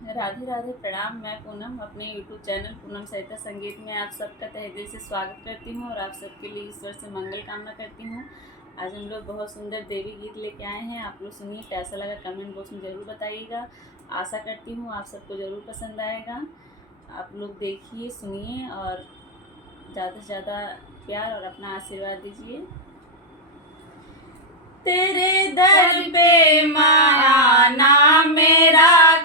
राधे राधे, प्रणाम। मैं पूनम अपने YouTube चैनल पूनम सहिता संगीत में आप सबका तहे दिल से स्वागत करती हूँ और आप सबके लिए ईश्वर से मंगल कामना करती हूँ। आज हम लोग बहुत सुंदर देवी गीत लेके आए हैं। आप लोग सुनिए, कैसा लगा कमेंट बॉक्स में ज़रूर बताइएगा। आशा करती हूँ आप सबको ज़रूर पसंद आएगा। आप लोग देखिए, सुनिए और ज़्यादा से ज़्यादा प्यार और अपना आशीर्वाद दीजिए। तेरे दर पे माँ आना मेरा